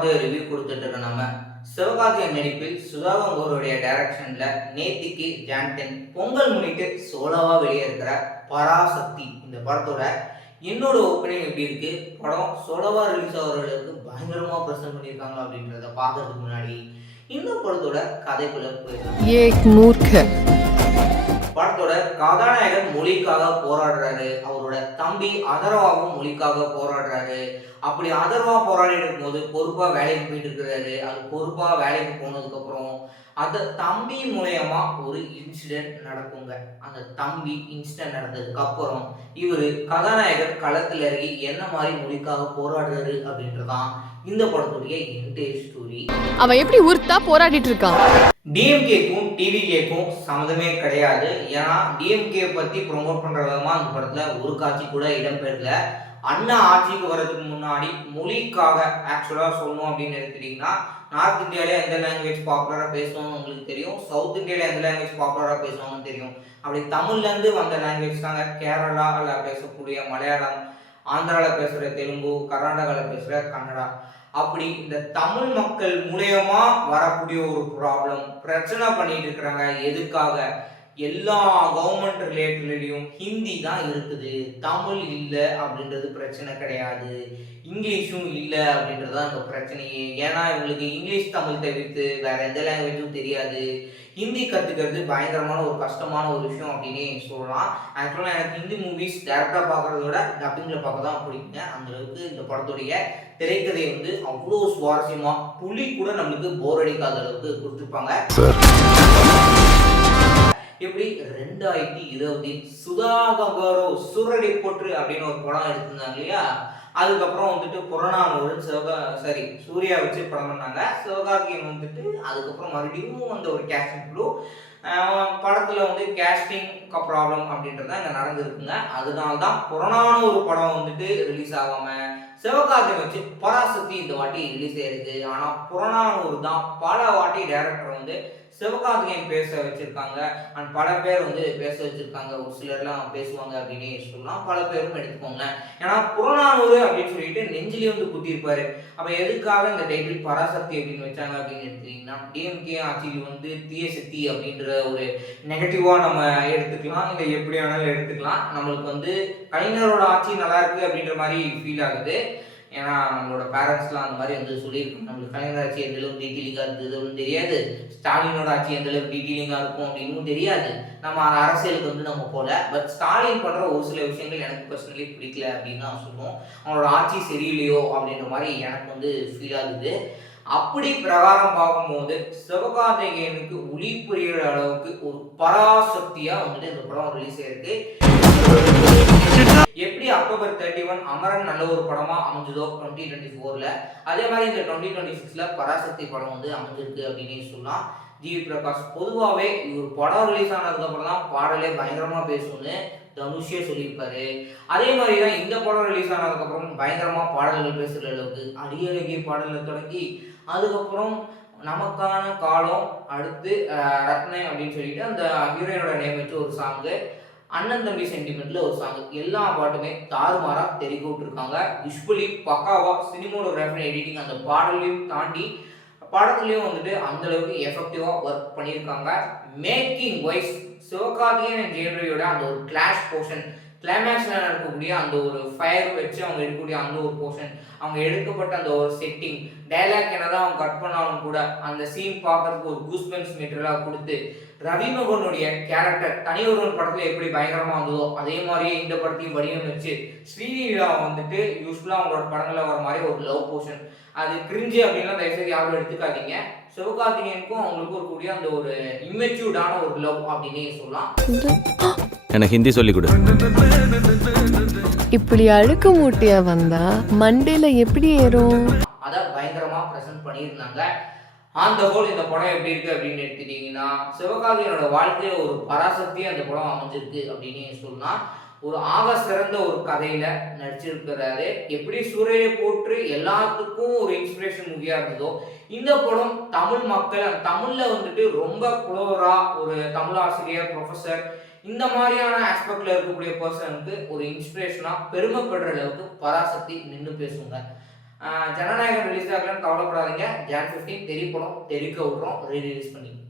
பார்த்து ரிவ்யூ கொடுத்துட்டு இருக்க நம்ம சிவகார்த்திகேயன் நடிப்பில் சுதாகங்கோருடைய டைரக்ஷன்ல நேத்திக்கு ஜான் 10 பொங்கல் முன்னிட்டு சோலோவா வெளியே இருக்கிற பராசக்தி இந்த படத்தோட என்னோட ஒப்பீனியன் எப்படி இருக்கு, படம் சோலோவா ரிலீஸ் ஆகிறவர்களுக்கு பயங்கரமா பிரசன்ட் பண்ணியிருக்காங்க அப்படின்றத பார்க்கறதுக்கு முன்னாடி இந்த படத்தோட கதைக்குள்ள போயிருக்காங்க. படத்தோட கதாநாயகர் மொழிக்காக போராடுறாரு, அவரோட தம்பி அதர்வாவும் மொழிக்காக போராடுறாரு. அப்படி அதர்வா போராடிட்டு இருக்கும்போது பொறுப்பா வேலைக்கு போயிட்டு இருக்கிறாரு. அது பொறுப்பா வேலைக்கு போனதுக்கு அப்புறம் அந்த தம்பி மூலயமா ஒரு இன்சிடென்ட் நடக்குங்க. அந்த தம்பி இன்சிடென்ட் நடந்ததுக்கு அப்புறம் இவரு கதாநாயகர் களத்துல இறங்கி என்ன மாதிரி மொழிக்காக போராடுறாரு அப்படின்றதான் இந்த படத்துடைய என்டையர் ஸ்டோரி. அவன் எப்படி உறுத்தா போராடிட்டு இருக்கான். டிஎம்கேக்கும் டிவிகேக்கும் சம்மந்தமே கிடையாது. ஏன்னா டிஎம்கே பத்தி ப்ரொமோட் பண்ற விதமா அந்த படத்துல ஒரு காட்சி கூட இடம்பெறல. அண்ணா ஆட்சிக்கு வர்றதுக்கு முன்னாடி மொழிக்காக ஆக்சுவலா சொல்லணும் அப்படின்னு எடுத்துட்டீங்கன்னா, நார்த் இந்தியாவில எந்த லாங்குவேஜ் பாப்புலரா பேசுவாங்கன்னு உங்களுக்கு தெரியும், சவுத் இந்தியாவில எந்த லாங்குவேஜ் பாப்புலரா பேசுவாங்கன்னு தெரியும். அப்படி தமிழ்ல இருந்து வந்த லாங்குவேஜ் தாங்க கேரளால பேசக்கூடிய மலையாளம், ஆந்திரால பேசுற தெலுங்கு, கர்நாடகால பேசுற கன்னடா. அப்படி இந்த தமிழ் மக்கள் மூலியமா வரக்கூடிய ஒரு ப்ராப்ளம் பிரச்சனை பண்ணிட்டு இருக்கிறாங்க. எதுக்காக? எல்லா கவர்மெண்ட் ரிலேட்டட்லையும் ஹிந்தி தான் இருக்குது, தமிழ் இல்லை அப்படின்றது பிரச்சனை கிடையாது, இங்கிலீஷும் இல்லை அப்படின்றது தான் அந்த பிரச்சனையே. ஏன்னா இவங்களுக்கு இங்கிலீஷ் தமிழ் தவிர்த்து வேற எந்த லாங்குவேஜும் தெரியாது. ஹிந்தி கற்றுக்கிறது பயங்கரமான ஒரு கஷ்டமான ஒரு விஷயம் அப்படின்னே சொல்லலாம். ஆக்சுவலாக எனக்கு ஹிந்தி மூவிஸ் டேரக்டாக பார்க்குறத விட டப்பிங்கில் பார்க்க தான் பிடிக்குங்க. அந்தளவுக்கு இந்த படத்துடைய திரைக்கதை அவ்வளோ சுவாரஸ்யமாக புலி கூட நம்மளுக்கு போர் அடிக்காத அளவுக்கு கொடுத்துருப்பாங்க. எப்படி 2020 சுதாகரோ சூரரை போற்று அப்படின்னு ஒரு படம் எடுத்திருந்தாங்க இல்லையா, அதுக்கப்புறம் புறநானூறு சூர்யா வச்சு படம் பண்ணாங்க. சிவகார்த்திகேயன் அதுக்கப்புறம் மறுபடியும் ஒரு கேஸ்டிங் குழு படத்துல கேஸ்டிங் ப்ராப்ளம் அப்படின்றது தான் இங்க நடந்திருக்குங்க. அதனால தான் புறநானூறு படம் ரிலீஸ் ஆகாம சிவகார்த்திகேயன் வச்சு பராசக்தி இந்த வாட்டி ரிலீஸ் ஆயிருக்கு. ஆனா புறநானூறு தான் பல வாட்டி டைரக்டர் சிவகார்த்திகேயன் பேச வச்சிருக்காங்க. அண்ட் பல பேர் பேச வச்சிருக்காங்க. ஒரு சிலர்லாம் பேசுவாங்க அப்படின்னு சொல்லலாம், பல பேரும் எடுத்துக்கோங்க. ஏன்னா புறநானூறு அப்படின்னு சொல்லிட்டு நெஞ்சிலே குத்திருப்பாரு. அப்ப எதுக்காக இந்த டைட்டில் பராசக்தி அப்படின்னு வச்சாங்க அப்படின்னு எடுத்துக்கிட்டீங்கன்னா, டிஎம்கே ஆட்சியில் தீய சக்தி அப்படின்ற ஒரு நெகட்டிவா நம்ம எடுத்துக்கலாம், இல்லை எப்படி வேணாலும் எடுத்துக்கலாம். நம்மளுக்கு கலைஞரோட ஆட்சி நல்லா இருக்கு அப்படின்ற மாதிரி ஃபீல் ஆகுது. ஏன்னா நம்மளோட பேரண்ட்ஸ்லாம் அந்த மாதிரி சொல்லியிருக்கோம், நம்மளுக்கு கலைஞர் ஆட்சி எந்த அளவுக்கு டீட்டெயிலிங்காக இருந்ததுன்னு தெரியாது, ஸ்டாலினோட ஆட்சி எந்த அளவுக்கு டீட்டெயிலிங்காக இருக்கும் அப்படின்னு தெரியாது. நம்ம அந்த அரசியலுக்கு நம்ம போல. பட் ஸ்டாலின் பண்ணுற ஒரு சில விஷயங்கள் எனக்கு பர்சனலி பிடிக்கல அப்படின்னு தான் சொல்லுவோம். அவங்களோட ஆட்சி சரியில்லையோ அப்படின்ற மாதிரி எனக்கு ஃபீல் ஆகுது. அப்படி பிரகாரம் பார்க்கும்போது சிவகார்த்திகேயனுக்கு ஒளி புரிகிற அளவுக்கு ஒரு பராசக்தியா இந்த படம் ரிலீஸ் ஆயிருக்கு. எப்படி அக்டோபர் 31 அமரன் நல்ல ஒரு படமா அமைஞ்சதோ 2024ல, அதே மாதிரி இந்த 2026ல பராசக்தி படம் அமைஞ்சிருக்கு அப்படின்னு சொல்லலாம். ஜிவி பிரகாஷ் பொதுவாகவே இவர் படம் ரிலீஸ் ஆனதுக்கு அப்புறம் தான் பாடலே பயங்கரமா பேசும்னு தனுஷே சொல்லியிருப்பாரு. அதே மாதிரி தான் இந்த படம் ரிலீஸ் ஆனதுக்கு அப்புறம் பயங்கரமா பாடல்கள் பேசுற அளவுக்கு அடியழகி பாடல்கள் தொடங்கி அதுக்கப்புறம் நமக்கான காலம், அடுத்து ரத்னை அப்படின்னு சொல்லிட்டு அந்த ஹீரோயினோட நேம் வச்சு ஒரு சாங்கு, அண்ணன் தம்பி சென்டிமெண்ட்ல ஒரு சாங், எல்லா பாட்டுமே தாறுமாறா தெரிவிக்க விட்டுருக்காங்க. விஷுவலி பக்காவா சினிமோகிராஃபி எடிட்டிங் அந்த பாடலையும் தாண்டி படத்துலையும் அந்த அளவுக்கு எஃபெக்டிவா ஒர்க் பண்ணியிருக்காங்க. மேக்கிங் வைஸ் சிவகார்த்திகேயன் அண்ட் ஜெயலலிதாவோட அந்த ஒரு கிளாஷ் போர்ஷன், கிளைமேக்ஸ்ல நடக்கக்கூடிய அந்த ஒரு ஃபயர் வச்சு அவங்க எடுக்கக்கூடிய அந்த ஒரு போர்ஷன், அவங்க எடுக்கப்பட்ட அந்த ஒரு செட்டிங், டைலாக் என்னதான் அவங்க கட் பண்ணாலும் கூட அந்த சீன் பார்க்கறதுக்கு ஒரு கூஸ்பென்ஸ் மெட்டீரியலாக கொடுத்து, ரவிமோகனுடைய கேரக்டர் தனி ஒருவன் படத்துல எப்படி பயங்கரமா வந்ததோ அதே மாதிரியே இந்த படத்தையும் வடிவமைச்சு ஸ்ரீலீலா யூஸ்ஃபுல்லா அவங்களோட படங்கள்ல வர மாதிரி ஒரு லவ் போர்ஷன், அது கிரிஞ்சு அப்படின்னா தயவுசெய்து யாரும் எடுத்துக்காதீங்க. சிவகார்த்திகேயனுக்கும் அவங்களுக்கும் இருக்கக்கூடிய அந்த ஒரு இம்மெச்சூர்டான ஒரு லவ் அப்படின்னே சொல்லலாம். எனக்கு ஹிந்தி சொல்லி கொடு. இப்படி அழுக்க மூட்டையா வந்தா மண்டேல எப்படி ஏறும்? அத பயங்கரமா பிரசன்ட் பண்ணியிருந்தாங்க. அந்த ஹோல் இந்த படம் எப்படி இருக்கு அப்படின்னு எடுத்துட்டீங்கன்னா, சிவகார்த்திகேயனோட வாழ்க்கையில ஒரு பராசக்தி அந்த படம் அமைஞ்சிருக்கு அப்படின்னு சொல்லலாம். ஒரு ஆக சிறந்த ஒரு கதையில நடிச்சிருக்கிறாரு. எப்படி சூரியனை போற்று எல்லாத்துக்கும் ஒரு இன்ஸ்பிரேஷன் மூவியா இருந்ததோ, இந்த படம் தமிழ் மக்கள் தமிழ்ல ரொம்ப புலவரா ஒரு தமிழ் ஆசிரியர், ப்ரொஃபசர், இந்த மாதிரியான ஆஸ்பெக்ட்ல இருக்கக்கூடிய பர்சனுக்கு ஒரு இன்ஸ்பிரேஷனா பெருமைப்படுற அளவுக்கு பராசக்தி நின்று பேசுங்க. ஜனநாயகம் ரிலீஸ் ஆகலன்னு கவலைப்படாதீங்க. ஜான் 15 தெறி படம் தெறிக்க விட்றோம் ரீ ரிலீஸ் பண்ணி.